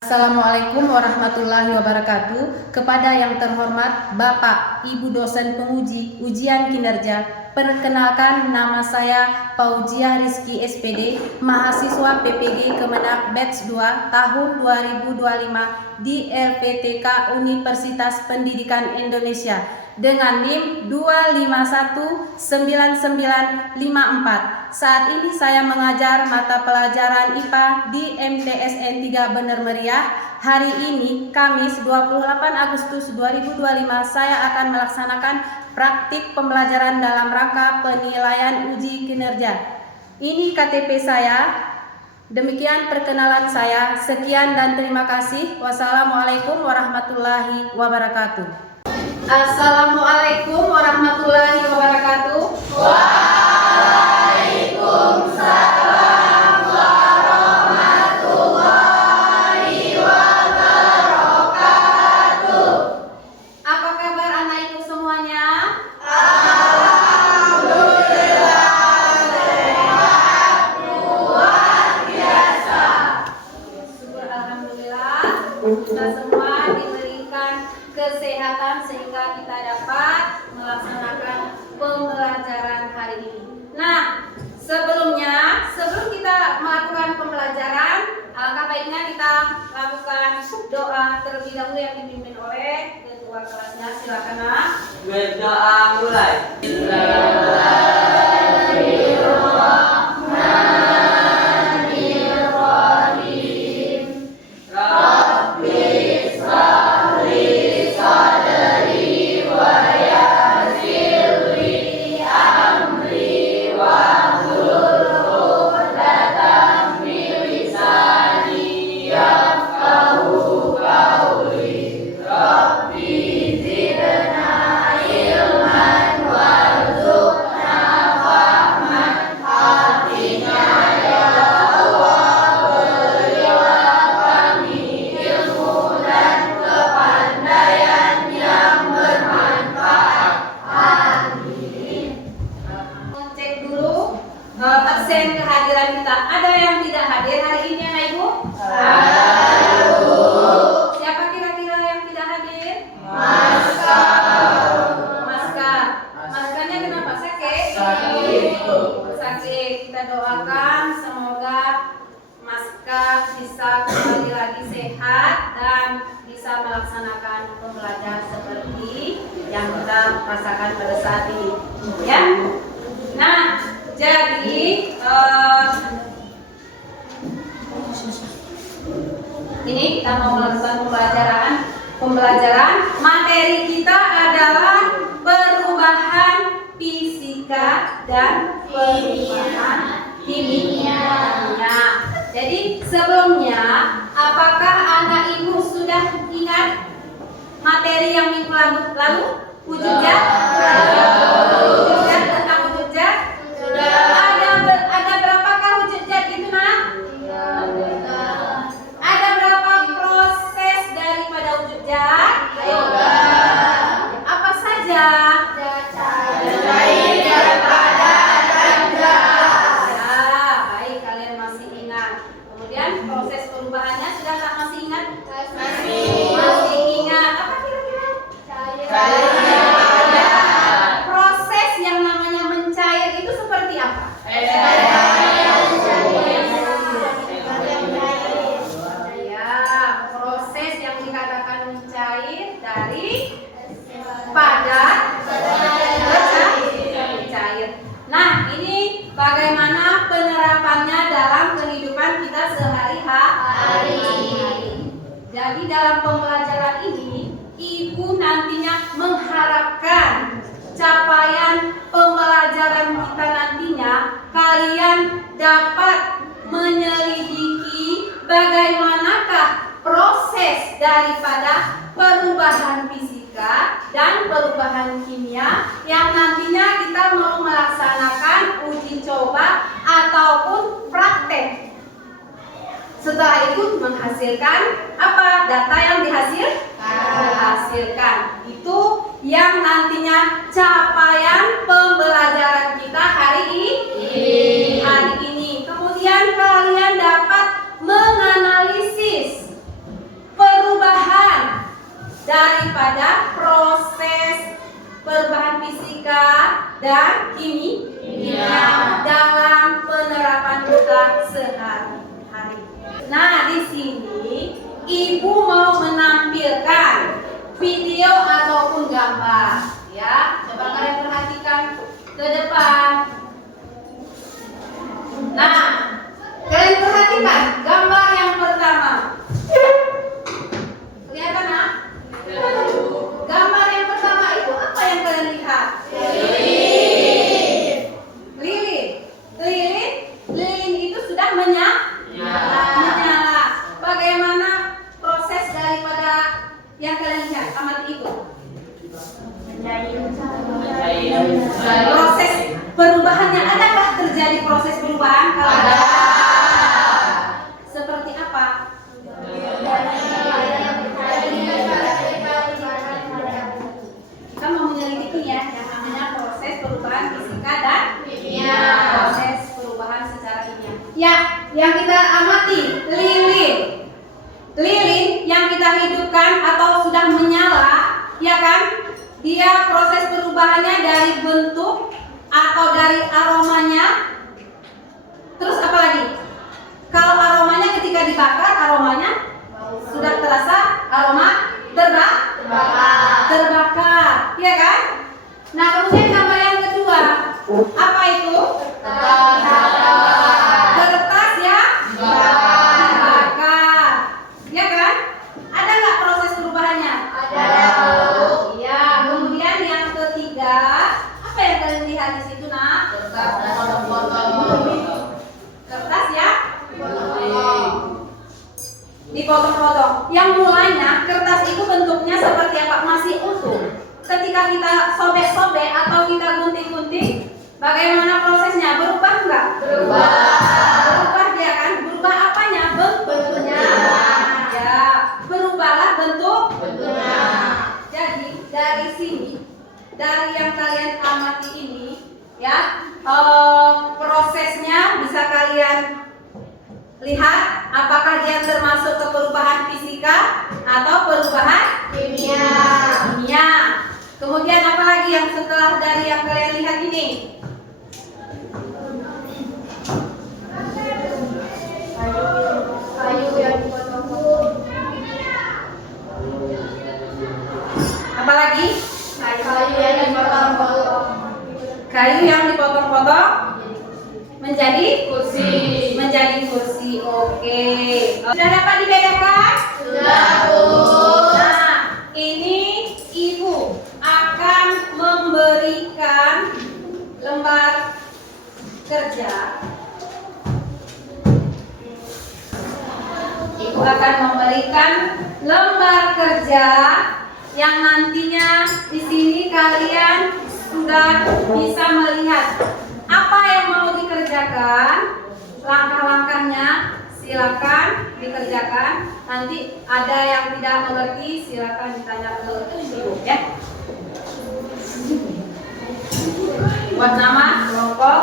Assalamualaikum warahmatullahi wabarakatuh. Kepada yang terhormat Bapak Ibu dosen penguji ujian kinerja, perkenalkan nama saya Paujiah Rizky SPD, mahasiswa PPG Kemenak Batch 2 tahun 2025 di LPTK Universitas Pendidikan Indonesia dengan NIM 2519954. Saat ini saya mengajar mata pelajaran IPA di MTSN 3 Bener Meriah. Hari ini Kamis 28 Agustus 2025 saya akan melaksanakan praktik pembelajaran dalam rangka penilaian uji kinerja. Ini KTP saya. Demikian perkenalan saya. Sekian dan terima kasih. Wassalamualaikum warahmatullahi wabarakatuh. Assalamualaikum warahmatullahi wabarakatuh. Waalaikumsalam warahmatullahi wabarakatuh. Apa kabar anak ibu semuanya? Alhamdulillah sehat luar biasa. Syukur alhamdulillah kita semua diberikan kesehatan sehingga kita dapat melaksanakan pembelajaran hari ini. Nah, sebelum kita melakukan pembelajaran, alangkah baiknya kita lakukan doa terlebih dahulu yang dipimpin oleh ketua kelasnya. Silakan, Nak. Berdoa mulai. Absen kehadiran kita. Ada yang tidak hadir hari ini, anak ibu? Siapa kira-kira yang tidak hadir? Maskarnya kenapa sakit? Sakit. Kita doakan semoga Maskar bisa kembali lagi sehat dan bisa melaksanakan pembelajaran seperti yang kita rasakan pada saat ini. Ya. Nah, jadi ini kita mau melakukan pembelajaran. Materi kita adalah perubahan fisika dan perubahan kimia. Jadi sebelumnya, apakah anak ibu sudah ingat materi yang minggu lalu? Wujud zat? Wujud zat tentang wujud zat? Ada berapakah wujud zat itu, Nak? Ada berapa proses daripada wujud zat? Ayo. Apa saja? Cair, padat, dan gas. Ya, baik, kalian masih ingat. Kemudian proses perubahannya sudah tak masih ingat? Masih ingat. Apa kira-kira? Proses yang namanya mencair itu seperti apa? Ya, proses yang dikatakan mencair dari padat ke cair. Nah, ini bagaimana penerapannya dalam kehidupan kita sehari-hari. Jadi dalam pembelajaran ini, Ibu nantinya mengharapkan capaian pembelajaran kita nantinya kalian dapat menyelidiki bagaimanakah proses daripada perubahan fisika dan perubahan kimia yang nantinya kita mau melaksanakan uji coba ataupun praktek. Setelah itu menghasilkan apa? Data yang dihasilkan. Itu yang nantinya capaian pembelajaran kita hari ini. Kemudian kalian dapat menganalisis daripada proses perubahan fisika dan kimia dalam penerapan kita sehari-hari. Nah, di sini Ibu mau menampilkan video ataupun gambar, ya. Coba kalian perhatikan ke depan. Nah, kalian perhatikan gambar yang pertama. Kelihatan, Nak? Gambar yang pertama itu apa yang kalian lihat? Lilin itu sudah menyala. Bagaimana proses daripada yang kalian lihat? Amati itu. Proses perubahannya, adakah terjadi proses perubahan? Kalau ada, seperti apa? Kita mau menyelidiki ya, yang namanya proses perubahan fisika dan kimia. Proses perubahan secara kimia. Ya, yang kita amati lilin yang kita hidupkan atau sudah menyala, ya kan? Dia proses perubahannya dari bentuk atau dari aromanya. Terus apa lagi? Kalau aromanya ketika dibakar, aromanya sudah terasa aroma terbakar, ya kan? Nah, kemudian gambar yang kedua, apa itu? Kertas ya dibakar, ya kan? Ada nggak proses perubahannya? Ada. Iya. Kemudian yang ketiga, apa yang kalian lihat di situ, Nak? Kertas ya dipotong-potong. Yang mulanya kertas itu bentuknya seperti apa? Masih utuh. Ketika kita sobek-sobek atau kita gunting-gunting, bagaimana prosesnya? Berubah enggak? Berubah dia kan? Berubah apanya? Bentuknya. Ya, berubahlah bentuknya. Jadi dari sini, dari yang kalian amati ini, ya, prosesnya bisa kalian lihat apakah dia termasuk ke perubahan fisika atau perubahan kimia. Kemudian apa lagi yang setelah dari yang kalian lihat ini? Kayu yang dipotong-potong. Apa lagi? Kayu yang dipotong-potong. Kayu yang dipotong-potong menjadi kursi. Oke. Sudah dapat dibedakan? Sudah, Bu. Nah, ini Ibu akan memberikan lembar kerja. Ibu akan memberikan lembar kerja yang nantinya di sini kalian sudah bisa melihat apa yang mau dikerjakan. Langkah-langkahnya silakan dikerjakan. Nanti ada yang tidak mengerti silakan ditanya ke Ibu ya. Buat nama kelompok.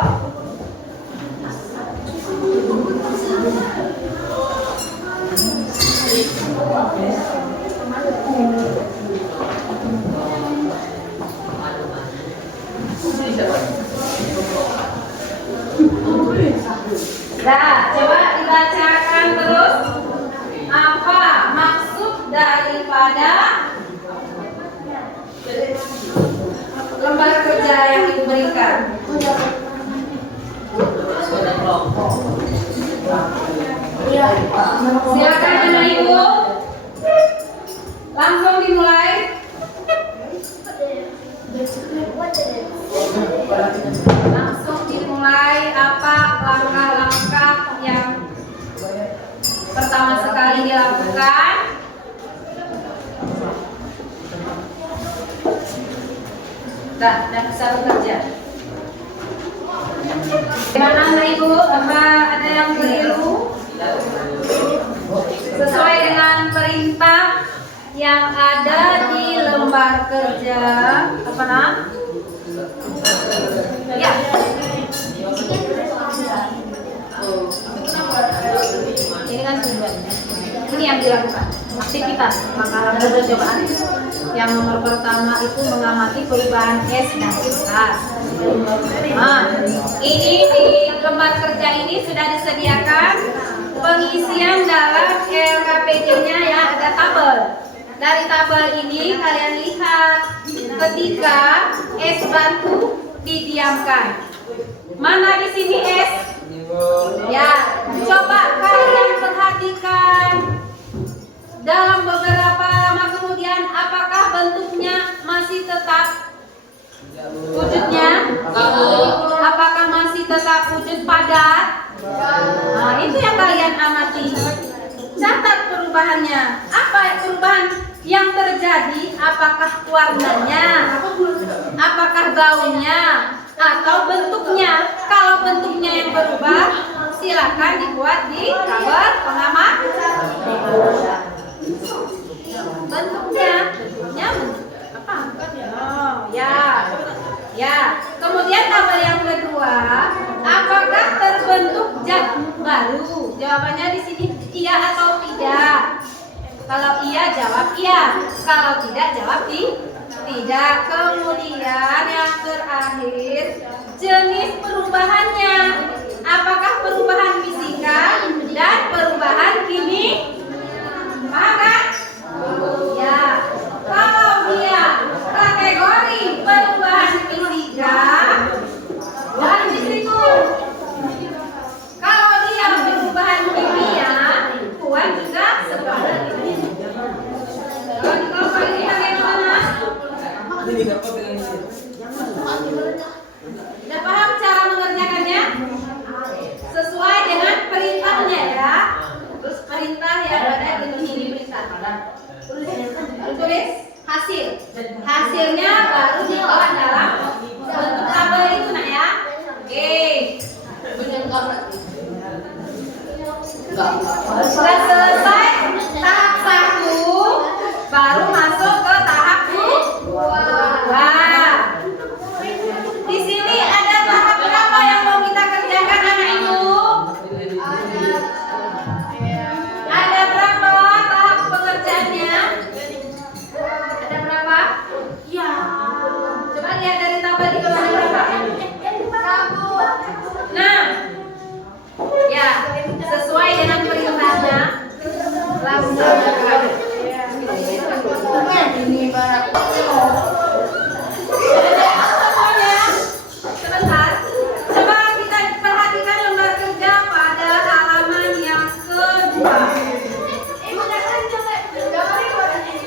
Nah, coba dibacakan terus apa maksud daripada lembar kerja yang Ibu berikan. Silakan Anak Ibu, langsung dimulai. Langsung dimulai apa langkah-langkah yang pertama sekali dilakukan. Dah bisa bekerja. Gimana Anak Ibu? Apa ada yang keliru? Sesuai dengan perintah yang ada di lembar kerja apa Nak? Ya. Ini kan tujuannya. Ini yang dilakukan aktivitas maka percobaan. Yang nomor pertama itu mengamati perubahan S dan kertas. Nah, ini di lembar kerja ini sudah disediakan pengisian dalam LKPJ-nya ya, ada tabel. Dari tabel ini kalian lihat ketika S batu didiamkan. Mana di sini S? Ya, coba kalian perhatikan dalam beberapa lama kemudian apakah bentuknya masih tetap wujudnya? Apakah masih tetap wujud padat? Nah, itu yang kalian amati. Catat perubahannya. Apa perubahan yang terjadi? Apakah warnanya? Apakah gaunnya? Atau bentuknya? Kalau bentuknya yang berubah, silakan dibuat di tabel pengamat. Bentuknya apa? Oh, ya. Kemudian tabel yang kedua, apakah terbentuk zat baru? Jawabannya di sini iya atau tidak. Kalau iya jawab iya, kalau tidak jawab tidak. Kemudian yang terakhir, jenis perubahannya. Apakah perubahan fisika dan perubahan kimia? Maka ya, kalau dia kategori perubahan fisika, dan di situ. Kalau dia perubahan kimia, kuat juga seperti ini. Kalau ini bagaimana? Sudah paham cara mengerjakannya? Sesuai dengan perintahnya ya. Terus perintah yang ada di sini perintah. Tulis hasil. Hasilnya baru dibawa dalam bentuk tabel itu nak ya. Oke. Sudah selesai tahap 1, baru masuk ke tahap 2. Di sini ada tahap berapa yang mau kita kerjakan anak ibu? Ada berapa tahap pengerjaannya? Ada berapa? Ya. Coba lihat dari tabel itu ada berapa? Nah, ya sesuai dengan perintahnya. Langsung. Ini barang. Sebentar, coba kita perhatikan lembar kerja pada halaman yang kedua.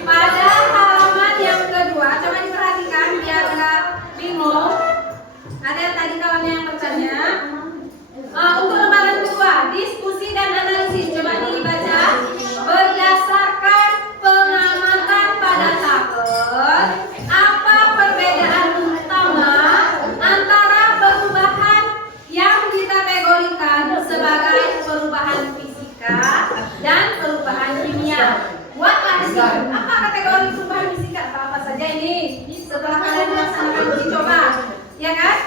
Pada halaman yang kedua, coba diperhatikan biar nggak bingung. Ada tadi kawannya yang bertanya. Untuk lembaran kedua, diskusi dan analisis. Coba dibaca. Berdasarkan pengamatan pada tabel, apa perbedaan utama antara perubahan yang dikategorikan sebagai perubahan fisika dan perubahan kimia? Buatlah di sini. Apa kategori perubahan fisika? Apa saja ini? Setelah kalian melaksanakan uji coba, ya kan?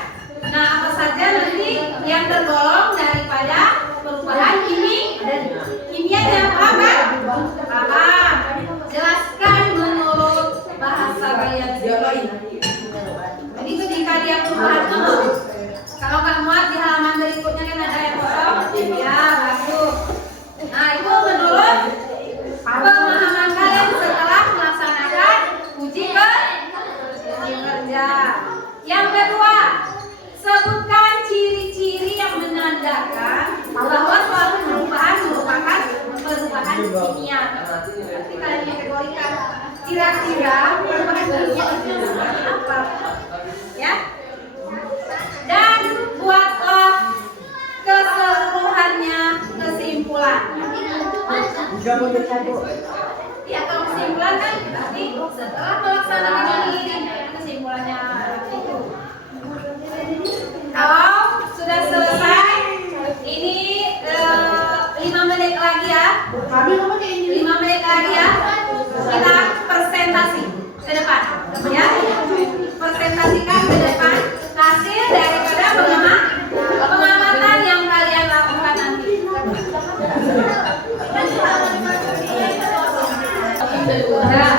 Nah, apa saja nanti yang tergolong daripada perubahan kimianya? Paham? Paham. Jelaskan menurut bahasa kalian sendiri. Jadi ketika dia perubahan kalau nggak muat di halaman berikutnya kan ada yang kosong, ya masuk. Nah, itu menurut pemahaman kalian setelah melaksanakan uji kerja. Yang kedua, sebutkan ciri-ciri yang menandakan bahwa suatu perubahan merupakan perubahan kimia. Nanti kalian kategorikan kira-kira perubahan kimia itu seperti apa, ya? Dan buatlah keseluruhannya kesimpulan. Ya, kalau kesimpulan kan berarti setelah melaksanakan ini kesimpulannya itu. Kalau sudah selesai, ini 5 menit lagi ya. 5 menit lagi ya. Kita presentasi ke depan, ya. Presentasikan ke depan hasil daripada pengamatan yang kalian lakukan nanti. Nah,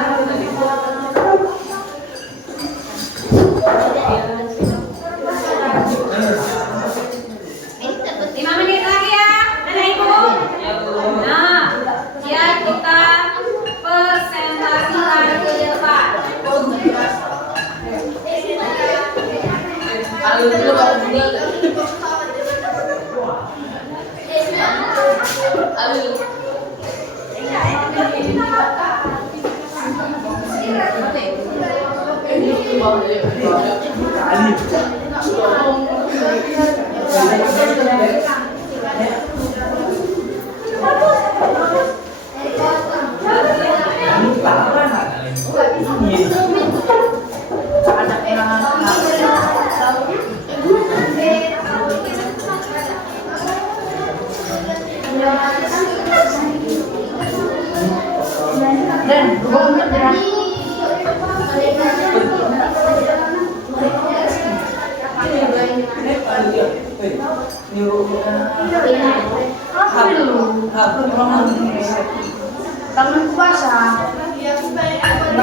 Tangan puasa.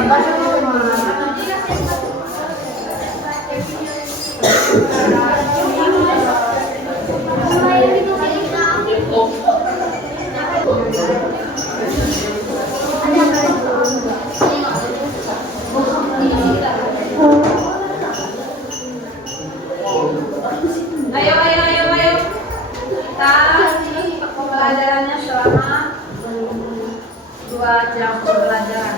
Ayo. Kita pembelajarannya selama 2 jam pembelajaran.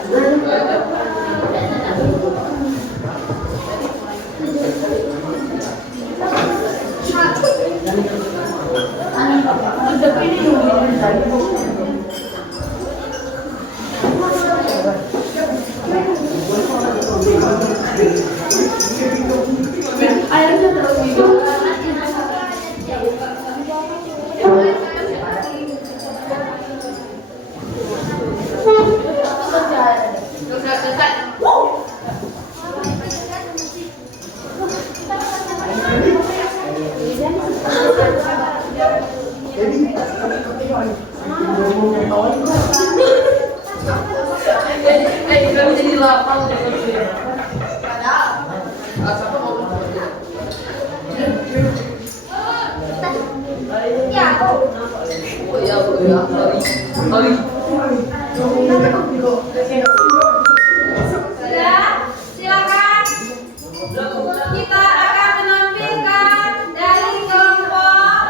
Silakan. Kita akan menampilkan dari kelompok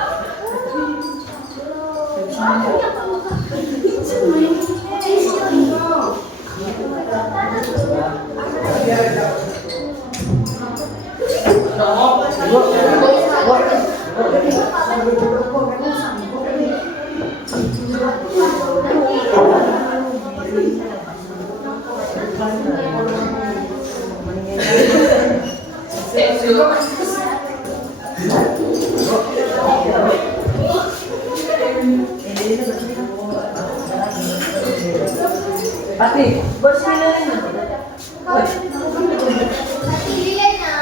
Pati, buat sini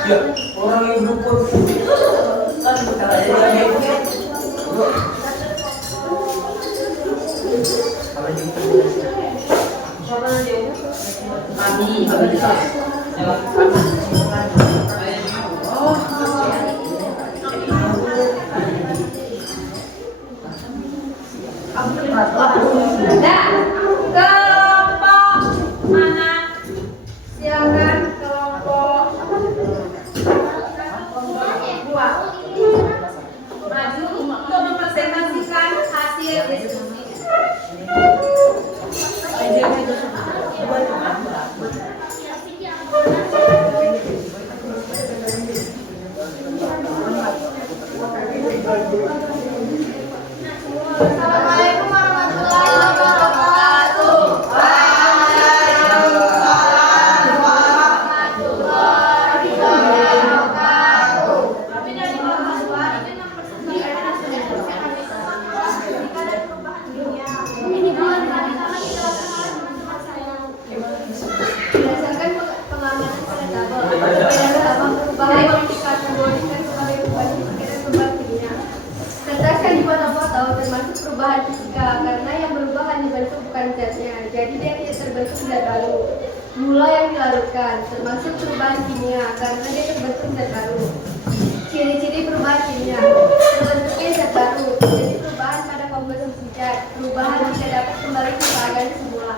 ya, orang yang berupur kan Assalamualaikum warahmatullahi wabarakatuh. Waalaikumsalam warahmatullahi wabarakatuh. Kami dari mahasiswa ingin mempersembahkan pendidikan dan perubahan dunia. Ini bulan pertama kita lakukan teman-teman saya. Berdasarkan pengalaman pada tabel, perubahan politika simboliskan sebagai perubahan fisika dan perubahan kimia. Kertaskan dipoto-foto termasuk perubahan fisika karena yang berubah akan dibentuk bukan zatnya, jadi dia tidak terbentuk zat baru. Gula yang dilarutkan termasuk perubahan kimia karena dia terbentuk zat baru. Ciri-ciri perubahan kimia terbentuknya zat baru, jadi perubahan pada komposisi zat. Perubahan tidak dapat kembali ke keadaan semula.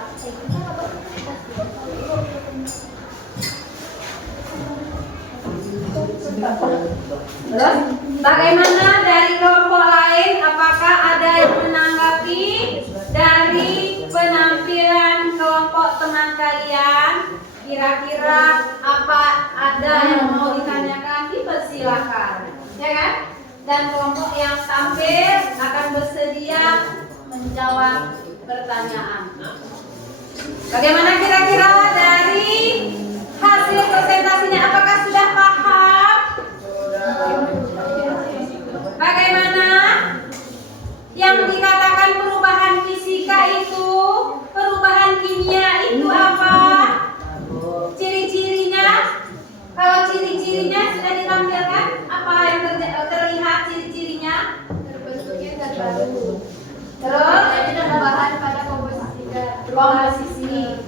Bagaimana dari kelompok lain? Apakah ada yang menanggapi dari penampilan kelompok teman kalian? Kira-kira apa ada yang mau ditanyakan? Dipersilakan, ya kan? Dan kelompok yang tampil akan bersedia menjawab pertanyaan. Bagaimana kira-kira dari hasil presentasinya? Apakah sudah paham? Bagaimana yang dikatakan perubahan fisika itu, perubahan kimia itu apa? Ciri-cirinya? Kalau ciri-cirinya sudah ditampilkan, apa yang terlihat ciri-cirinya? Terbentuknya zat baru. Terus Ada perubahan pada komposisi.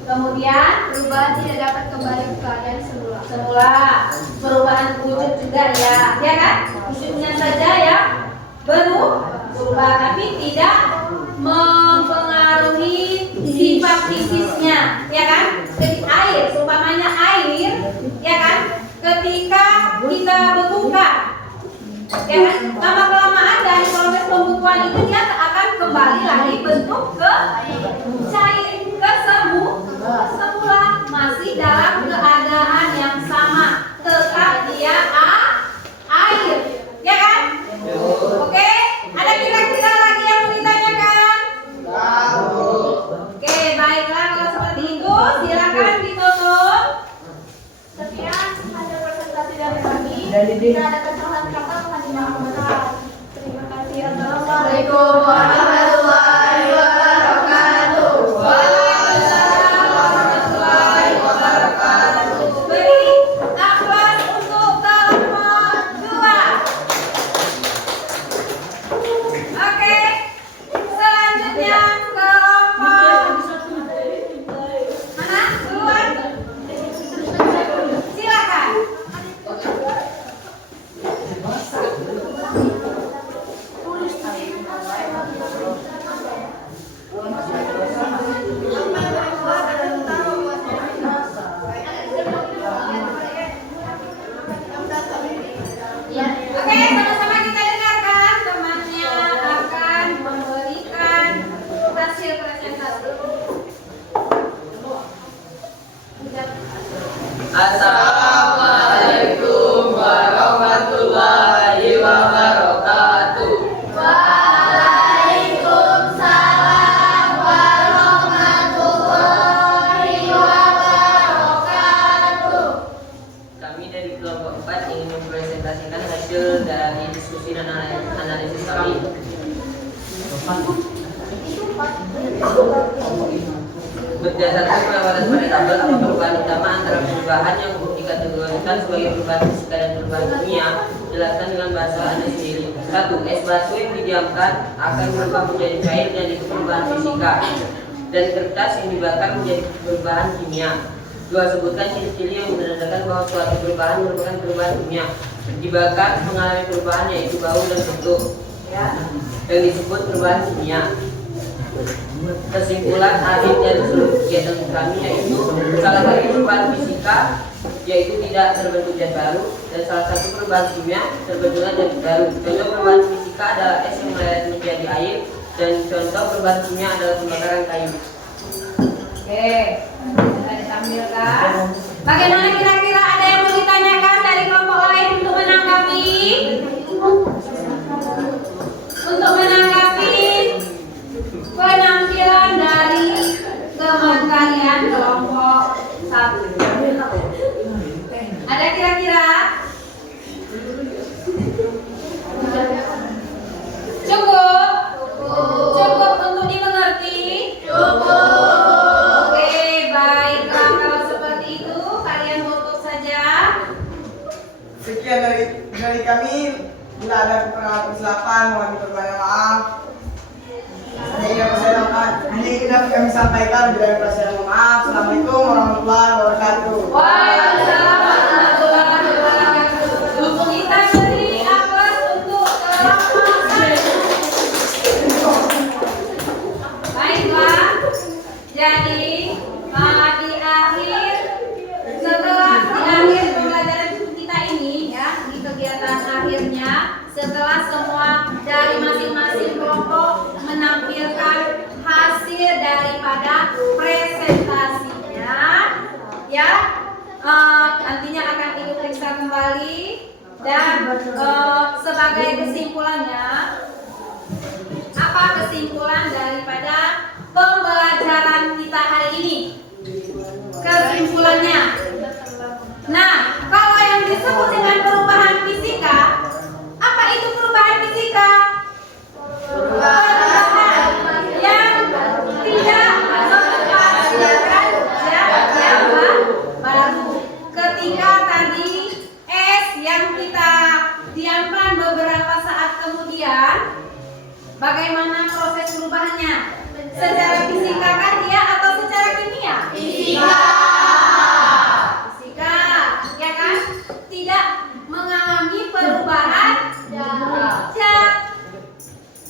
Kemudian Perubahan tidak dapat kembali ke keadaan semula. semula, perubahan wujud juga ya kan? Wujudnya saja ya berubah, tapi tidak mempengaruhi sifat fisiknya, ya kan? Jadi air, seumpamanya air, ya kan? Ketika kita bekukan, ya kan? Lama kelamaan dari proses pembekuan itu dia akan kembali lagi bentuk ke cair, ke semula, masih dalam keadaan yang sama, tetap dia air, ya kan? Oke, ada kira-kira lagi yang mau ditanyakan? Oke, baiklah kalau seperti itu silakan ditutup. Sekian hasil presentasi dari kami. Jika ada kesalahan kata mohon dimaafkan. Terima kasih. Assalamualaikum warahmatullahi wabarakatuh. Waalaikumsalam warahmatullahi wabarakatuh. Beri aplaus untuk kelompok 2. Oke, selanjutnya kelompok mana? Keluar. Silakan. Oke, sama-sama kita dengarkan. Temannya akan memberikan hasil presentasi. Assalamualaikum warahmatullahi wabarakatuh. Waalaikumsalam warahmatullahi wabarakatuh. Kami dari kelompok 4 ingin mempresentasikan hasil dari diskusi dan analisis kami. Berdasarkan pengamatan pada tabel, apa perubahan utama antara perubahan yang dikategorikan sebagai perubahan fisika dan perubahan kimia? Jelaskan dengan bahasa Anda sendiri. 1. Es batu yang didiamkan akan berubah menjadi cair dan itu perubahan fisika. Dan kertas yang dibakar menjadi perubahan kimia. 2. Sebutkan ciri-ciri yang menandakan bahwa suatu perubahan merupakan perubahan kimia. Dibakar mengalami perubahan yaitu bau dan bentuk, yang disebut perubahan kimia. Kesimpulan akhir dari seluruh kegiatan kami yaitu salah satu perubahan fisika yaitu tidak terbentuk zat baru, dan salah satu perubahan kimia terbentuknya zat baru. Contoh perubahan fisika adalah es yang meleleh menjadi air, dan contoh perubahan kimia adalah pembakaran kayu. Oke, sudah ditampilkan. Bagaimana kira-kira ada yang mau ditanyakan dari kelompok lain untuk menanggapi? Untuk menanggapi penampilan dari teman kalian kelompok 1. Ada kira-kira? Cukup? Cukup untuk dimengerti? Cukup. Oke, baiklah kalau seperti itu kalian tutup saja. Sekian dari kami. Bila ada kekurangan kesilapan, mohon diperbanyak maaf. Ini dapat kami sampaikan. Bila ada kesilapan, mohon maaf. Assalamualaikum warahmatullahi wabarakatuh. Waalaikumsalam warahmatullahi wabarakatuh. Kita beri aplaus untuk kelompok 1. Baiklah, jadi di akhir setelah di akhir pembelajaran kita ini ya, di kegiatan akhirnya setelah nantinya akan Ibu periksa kembali dan sebagai kesimpulannya, apa kesimpulan daripada pembelajaran kita hari ini? Kesimpulannya, nah kalau yang disebut dengan perubahan fisika, apa itu perubahan fisika? Perubahan yang tidak menghasilkan zat yang baru. Ketika tadi es yang kita diamkan beberapa saat kemudian, bagaimana proses perubahannya? Secara fisika kan dia atau secara kimia? Fisika. Fisika, ya kan? Tidak mengalami perubahan zat.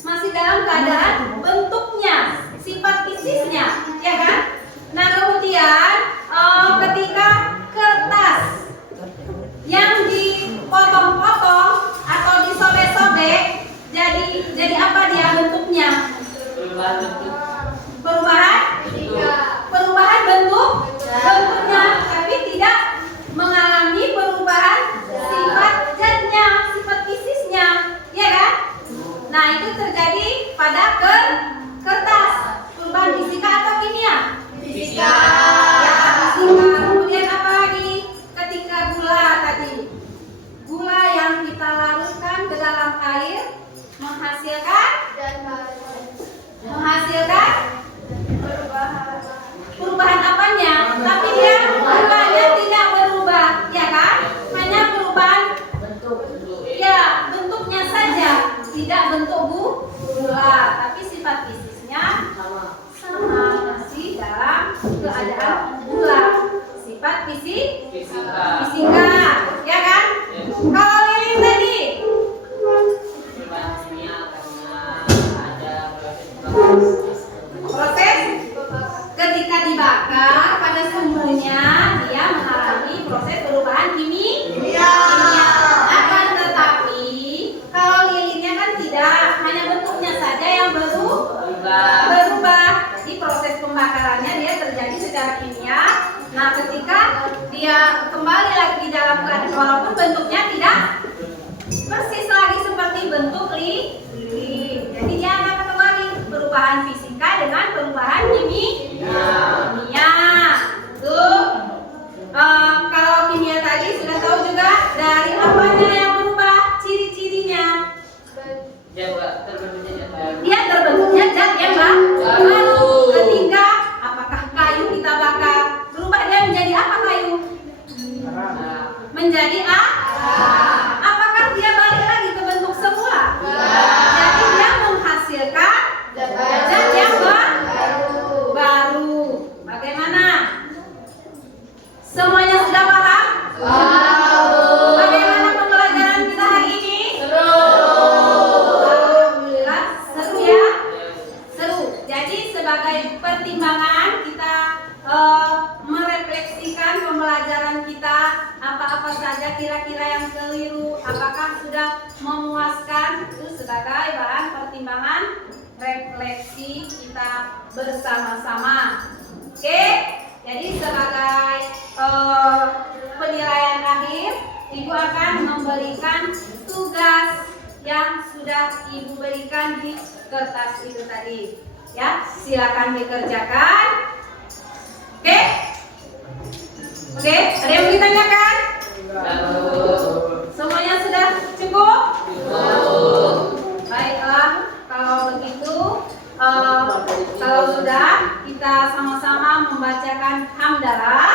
Masih dalam keadaan bentuknya, sifat fisiknya, ya kan? Nah kemudian ketika kertas yang dipotong-potong atau disobek-sobek, jadi apa dia bentuknya? Perubahan bentuknya, tapi tidak mengalami perubahan sifat zatnya, sifat fisiknya, ya kan? Nah itu terjadi pada kertas. Perubahan fisika atau kimia? Fisika. Ya, fisika. Kemudian apa lagi? Ketika gula tadi, gula yang kita larutkan ke dalam air menghasilkan perubahan apanya? Tapi dia perubahannya tidak berubah, ya kan? Hanya perubahan ya bentuknya saja, tidak bentuk gula, tapi sifat fisiknya sama, masih dalam keadaan gula. Sifat fisika, ya kan? Kalau lilin tadi proses ketika dibakar pada sumbernya dia mengalami proses perubahan kimia. Akan tetapi kalau lilinnya kan tidak, hanya bentuknya saja yang berubah. Jadi proses pembakarannya dia terjadi secara kimia. Nah ketika dia kembali lagi di dalam keadaan, walaupun bentuknya tidak persis lagi seperti bentuk lilin, jadi dia akan ketemu lagi perubahan fisika dengan perubahan kimia. Tuh, kalau kimia tadi sudah tahu juga dari apanya yang berubah, ciri-cirinya. Dia terbentuknya zat yang baru. Ketika apakah kayu kita bakar, berubah dia menjadi apa kayu? Menjadi apakah dia balik lagi ke bentuk semula? Jadi dia menghasilkan zat yang baru. Bagaimana? Semuanya sudah paham? Bagaimana pembelajaran kita hari ini? Alhamdulillah seru ya? Seru. Jadi sebagai pertimbangan kita merefleksikan pembelajaran kita, apa-apa saja kira-kira yang keliru, apakah sudah memuaskan, itu sebagai bahan pertimbangan refleksi kita bersama-sama. Oke, jadi sebagai penilaian akhir, Ibu akan memberikan tugas yang sudah Ibu berikan di kertas itu tadi. Ya, silakan dikerjakan. Oke, ada yang mau ditanyakan? Semuanya sudah cukup? Baiklah, kalau begitu, kalau sudah, kita sama-sama membacakan hamdalah.